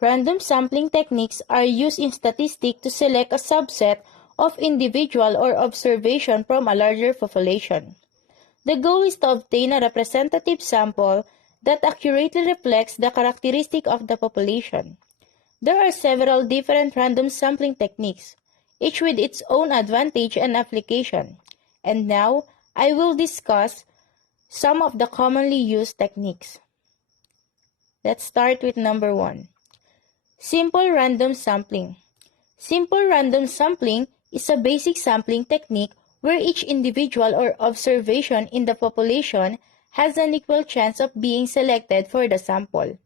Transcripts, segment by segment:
Random sampling techniques are used in statistics to select a subset of individual or observation from a larger population. The goal is to obtain a representative sample that accurately reflects the characteristic of the population. There are several different random sampling techniques, each with its own advantage and application. And now, I will discuss some of the commonly used techniques. Let's start with number 1. Simple random sampling. Simple random sampling is a basic sampling technique where each individual or observation in the population has an equal chance of being selected for the sample.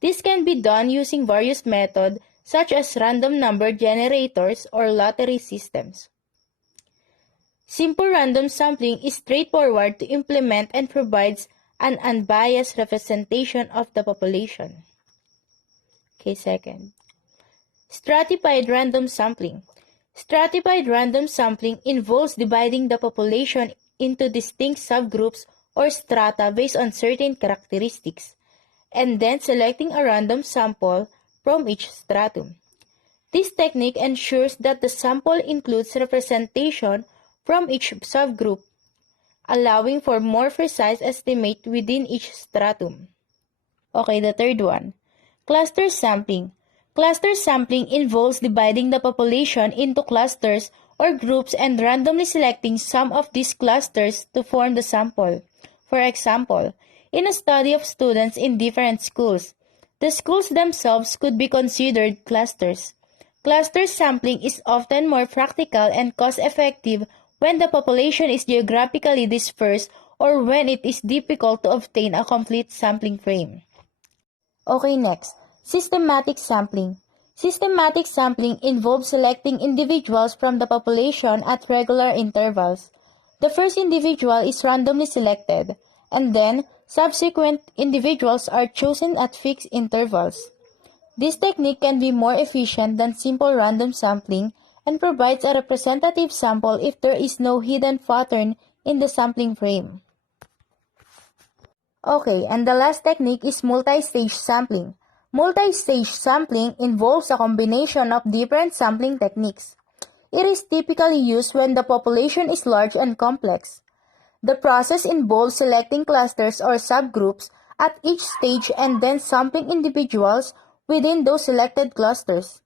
This can be done using various methods such as random number generators or lottery systems. Simple random sampling is straightforward to implement and provides an unbiased representation of the population. Okay, second. Stratified random sampling. Stratified random sampling involves dividing the population into distinct subgroups or strata based on certain characteristics, and then selecting a random sample from each stratum. This technique ensures that the sample includes representation from each subgroup, allowing for more precise estimate within each stratum. Okay, the third one. Cluster sampling. Cluster sampling involves dividing the population into clusters or groups and randomly selecting some of these clusters to form the sample. For example, in a study of students in different schools, the schools themselves could be considered clusters. Cluster sampling is often more practical and cost-effective when the population is geographically dispersed or when it is difficult to obtain a complete sampling frame. Okay, next. Systematic sampling. Systematic sampling involves selecting individuals from the population at regular intervals. The first individual is randomly selected, and then subsequent individuals are chosen at fixed intervals. This technique can be more efficient than simple random sampling and provides a representative sample if there is no hidden pattern in the sampling frame. Okay, and the last technique is multi-stage sampling. Multi-stage sampling involves a combination of different sampling techniques. It is typically used when the population is large and complex. The process involves selecting clusters or subgroups at each stage and then sampling individuals within those selected clusters.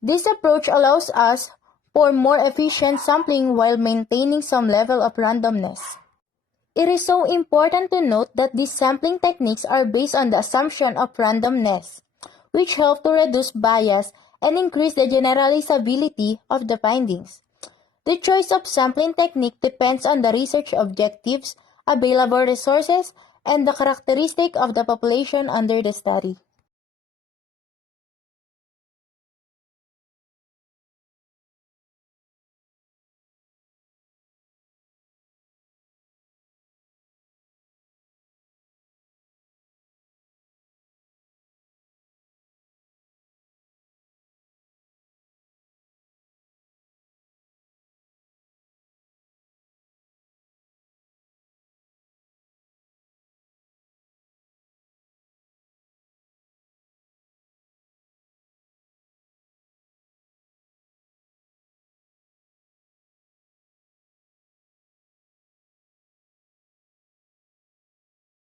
This approach allows us for more efficient sampling while maintaining some level of randomness. It is so important to note that these sampling techniques are based on the assumption of randomness, which help to reduce bias and increase the generalizability of the findings. The choice of sampling technique depends on the research objectives, available resources, and the characteristic of the population under the study.